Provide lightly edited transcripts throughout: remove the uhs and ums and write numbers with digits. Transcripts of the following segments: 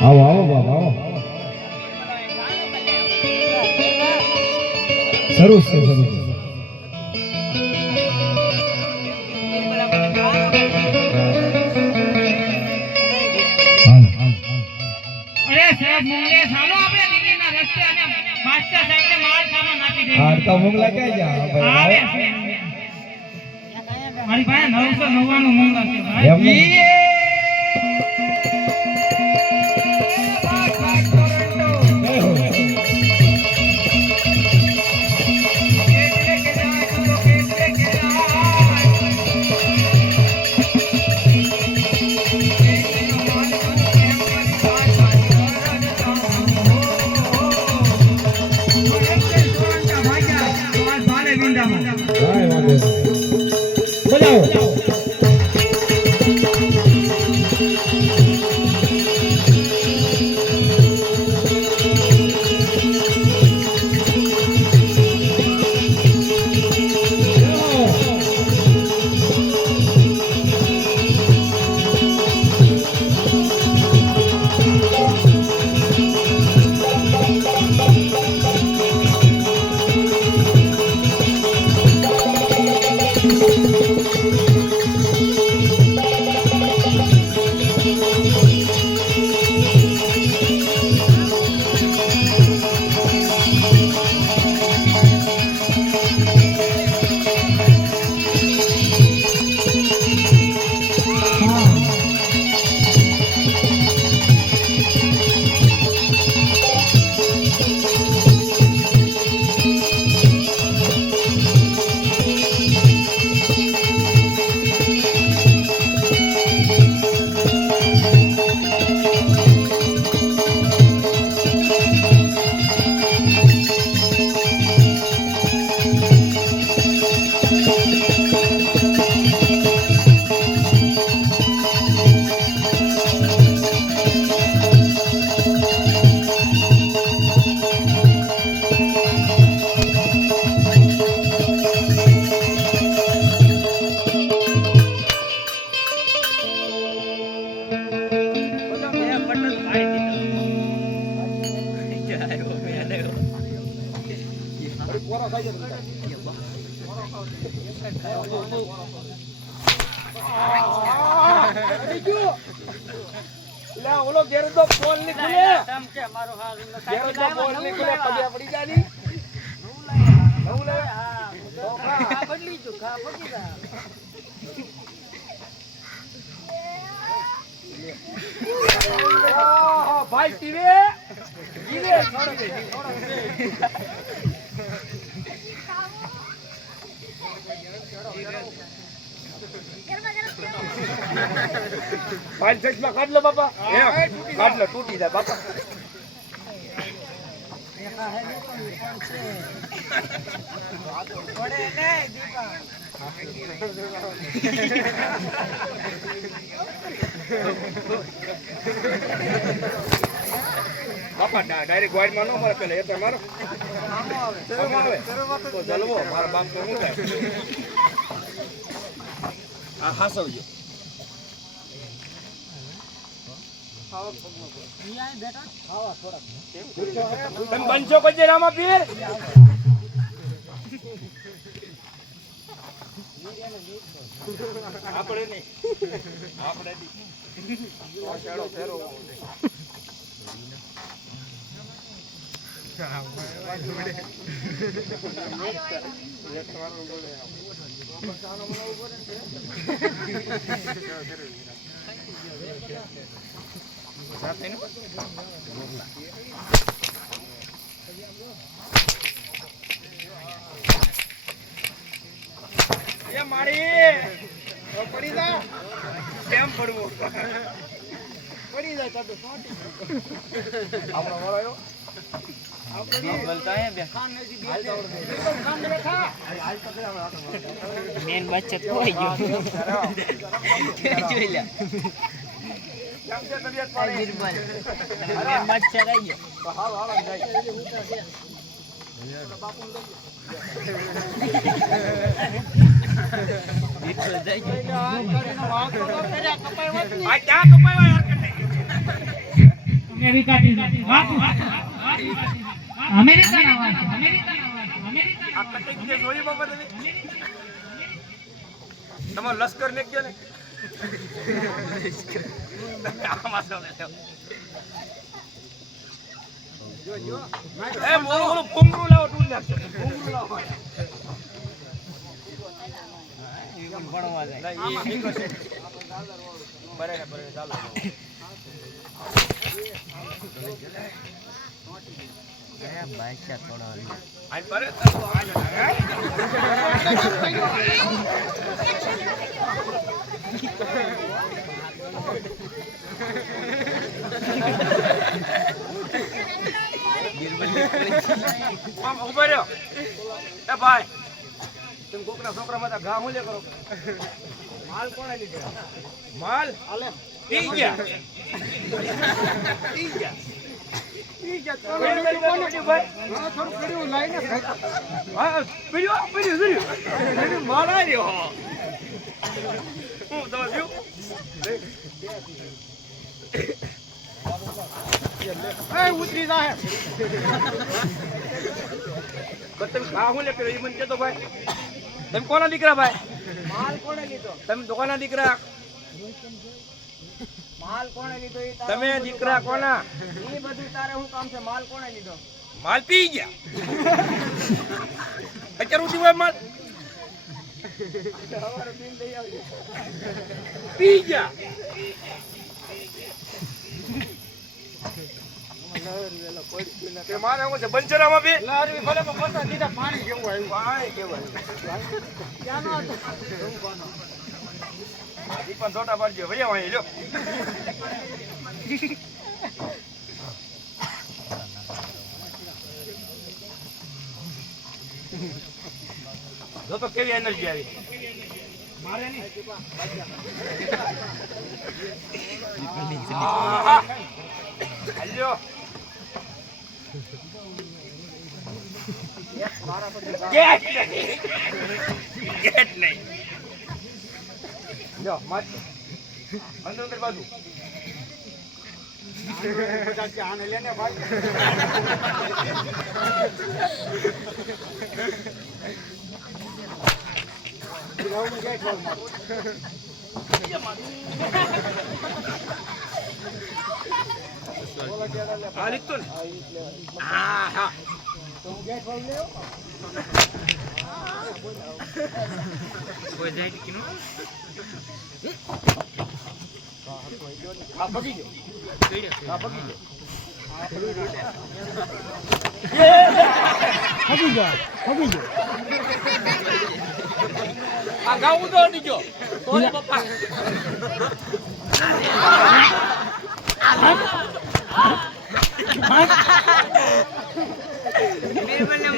આવો આવો બાબા આવો. સરસ છે સરસ. મારી પાસે 999 મૂંગા છે ભાઈ. ઓલો ઘેર તો ફોન ની ખુલે તમ કે મારો હાલ ઘેર તો ફોન ની ખુલે પડિયા પડી જાની નવું લે હા ખા બદલી જો ખા પડી જા ભાઈ ટીવે જીવે છોડો ભાઈ ચશ્મા કાઢ લો બાપા કાઢ લો તૂટી જાય બાપા બાપા ડાયરેક્ટ વાઈડ માં નો મારે પેલા એ તો મારો આવે તો જલવો મારા બાપ તો હું થાય આ હાસવજો તમે બંચો કોઈ રામા પીર આપણે નહીં આપણે ચાલો ફેરો એ મારી પડી જા કેમ પડવું પડી જાય તો સોટી આપણો વાળો આવ્યો આપણે બોલતા હે બે ખાન ને દી ખાન ને ખા હાલ તો મેન બચત હોય ગયો જોઈ લે કેમ છે તબિયત પાણી બિરબલ મેન બચત આવી ગયો તો હાલ હાલ જાય બાપુ બીટલ જાય કે આ કરીને વાત તો કર્યા કપાય વાત નહીં આ ક્યાં કપાય યાર કટે એવી કાઢી નાખી. બાપુ અમેરિકાના વાત છે. આ કટિંગ જે જોઈ બાપા તમે તમારો લશ્કર ને ગયો ને આમાં શું જો એ બોલો ભૂંગળું લાવો તું નાખજો ભૂંગળું લાવો ભણવા જાય ના એ ઠીક છે બરે ચાલો બાઈક છે થોડા આઈ બરે ઉભા રહ્યો એ ભાઈ તમે કોકના છોકરામાં ઘા હું લે કરો માલ કોણે લીધો માલ આલે પી ગયા માલ આવ્યો હું દવા થયું ઉતરી જાય તમે ઘા હું લે કર્યો એ મને કહેતો ભાઈ તમે કોના દીકરા ભાઈ માલ કોણે લીધો તમે દુકાનના દીકરા માલ કોણે લીધો એ તમે દીકરા કોના એ બધું તારે શું કામ છે માલ કોણે લીધો માલ પી ગયા અત્યારે ઉઠી હોય માલ પી ગયા મારે હું છે બંચરામાં બી લારી ભલે પતા દીધા પાણી કેવું આવ્યું પાણી કેવું આવ્યું ક્યાંનો હતો ઈ પણ છોટા પાડજો ભૈયા વાહી લ્યો જો તો કેવી એનર્જી આવી મારે નહીં હાલ્યો ગેટ નહીં જો મત અંદર બાજુ આને લેને ભાઈ હા લીધો ને હા હા કોઈ જાય કે નો આ પગી ગયો આ પગી ગયો આ ગાઉ તો નીજો તોય પપ્પા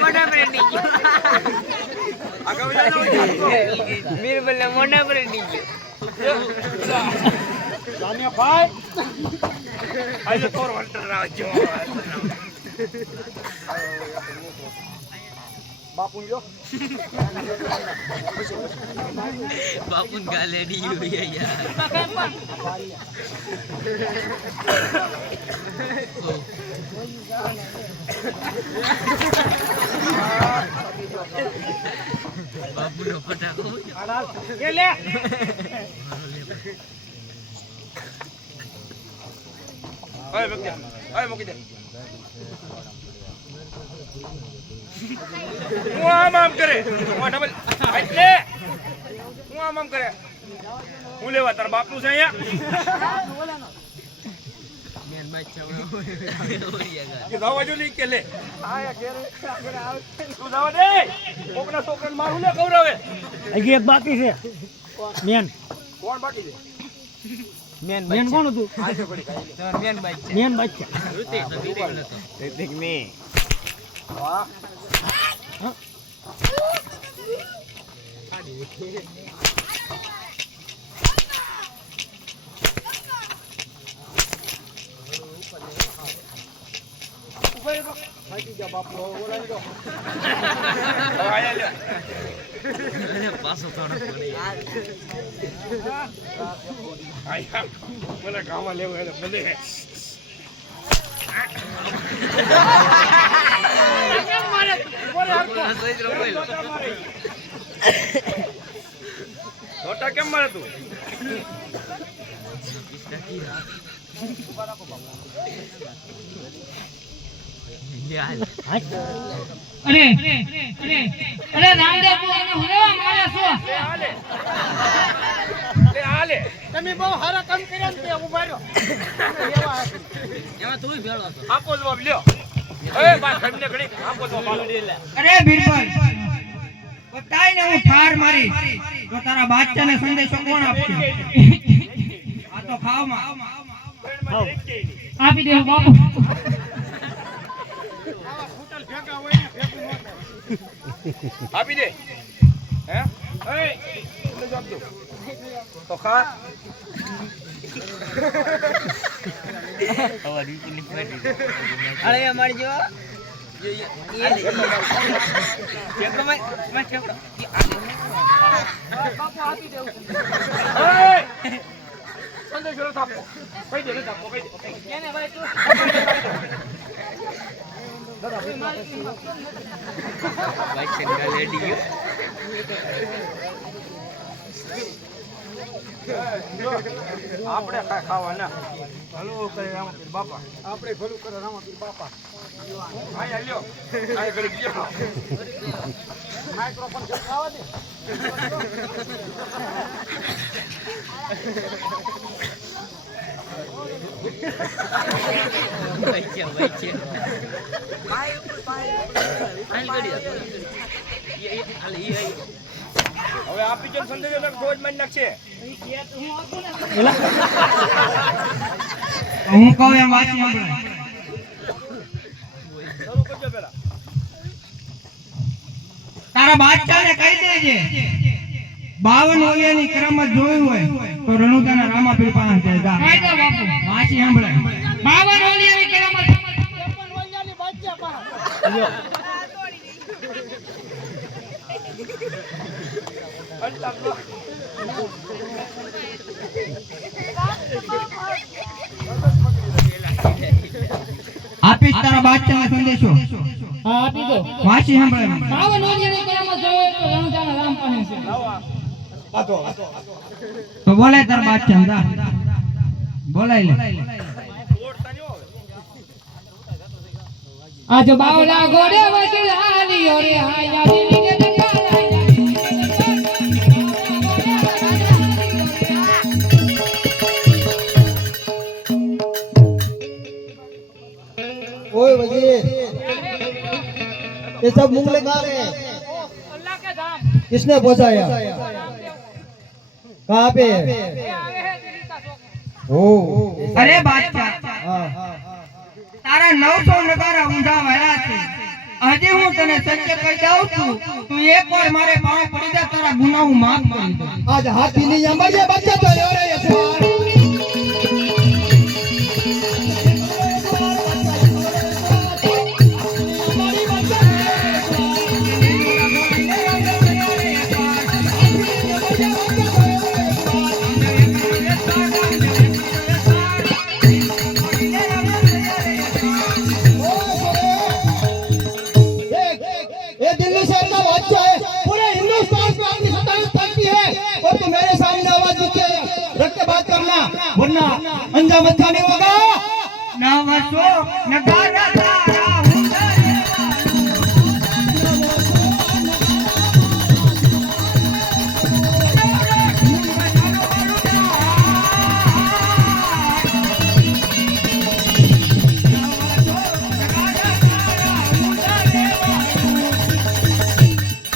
મોઢા પર નીકળ્યો મીરબલ મોઢા પર નીકળ્યો જાનિયા ભાઈ આજે તોર વંટર રાજો બાપુ જો બાપુન ગાલેડી હોય યાર બાપુનો ફટાકો કે લે ઓય મૂકી દે હું આમ કરે હું ડબલ એટલે હું આમ કરે હું લેવા તારા બાપનું છે અહીંયા મેન મેચ છે કે દાવા જો લઈ કે લે આયા ઘરે આવે તું દાવા દે કોકના છોકરાને મારું લે કવરાવે હજી એક બાકી છે મેન કોણ બાકી છે મેન મેન કોણ હતું આજે પડી તમાર મેન મેચ છે મેન બાદશાહ ઋતિક મે વાહ પાછો થોડો પડી મને ગામમાં લેવું એટલે ભલે છોટા કેમ મારે તું હાચ. અરે રામદેવ અને હુરેવા મારે શું લે હાલે તમે બહુ સારા કામ કર્યા ને તે ઉભા રહ્યો. એમાં તું ભેળો હતો. આપો જવાબ લ્યો એ બા તમને ઘડી આપો જવાબ હાલો. અરે બીરબલ બતાય ને હું ઠાર મારી તો તારા બાચ્ચાને સંદેશો કોણ આપશે આ તો ખાવ માં આપી દેવું બાપુ આપી દે હે એ તમને જવાબ દો તો ખા હવે રીતની ફાટી. અરે અમારી જો સંદેશો આપો કઈ દે આપો કઈ બાઈક છે ને લેડી ગયો. આપણે ખાવાના ભલું કરે રામાપીર બાપા આપણે ભલું કરે રામાપીર બાપા આયા લ્યો આયા ઘડી ગયો માઈક્રોફોન કે ખાવા દે બાઈક છે. પાય ઉપર પાય. આઈ ગડી. હવે આપી જો સંદેશો તો ફોજ મારી નાખશે હું કહું એમ વાંચી આપણે શરૂ કરજો પેલા તારા બાદશાહને કહી દેજે 52 ઓલિયાની કરામત જોઈ હોય તો રણુદાના રામાપીર પાસે જા કહી દે બાપુ વાંચી સાંભળે 52 ઓલિયાની કરામત 53 ઓલિયાની બાદશાહ પાસે લ્યો. આપીશ તારા બાદશાહને સંદેશો હા આપી દો વાંચી સાંભળે 52 ઓલિયાની કરામત જોઈએ તો રણુજાના રામ પાસે છે તો બોલાય તારા બાદશાહ જા બોલાય લે આજ બાવલા ઘોડે વગર હાલી ઓરે હાયા દિલી કે ओए वजीर ये सब मुंगले कहाँ रहे हैं? अल्लाह के धाम किसने पहुंचाया? कहाँ पे है? आवे है दिल्ली का शौक ओ અરે બાદશાહ हाँ તારા 900 નગારા ઊંધા વાળા છે આજે હું તને સત્ય કહી દઉં છું તું એકવાર મારે પાવ પડી જા તારા ગુનાહ હું માફ કરી દઉં आज हाथी नहीं अंबर ये बच्चा तो ले रहे हैं सवार ये दिल्ली से इतना अच्छा है पूरे हिंदुस्तान में अपनी सल्तनत फैलती है और तो मेरे सामने आवाज ऊंचे रख के बात करना वरना अंजाम अच्छा नहीं होगा 900 નગારા તારા ઊંધા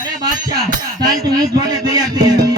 અરે બાદશાહ ચાલ તું યુદ્ધ માટે તૈયાર થઈ જા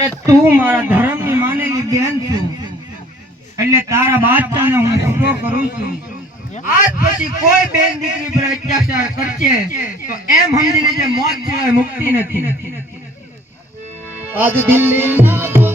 અરે તું મારા ધર્મની માનેલી બેન છું એટલે તારા બાદશાહને હું પૂરો કરું છું આજ પછી કોઈ બેન દીકરી પર અત્યાચાર કરશે તો એમ સમજી લેજે મોત સિવાય મુક્તિ નથી આજ દિલ્હી ના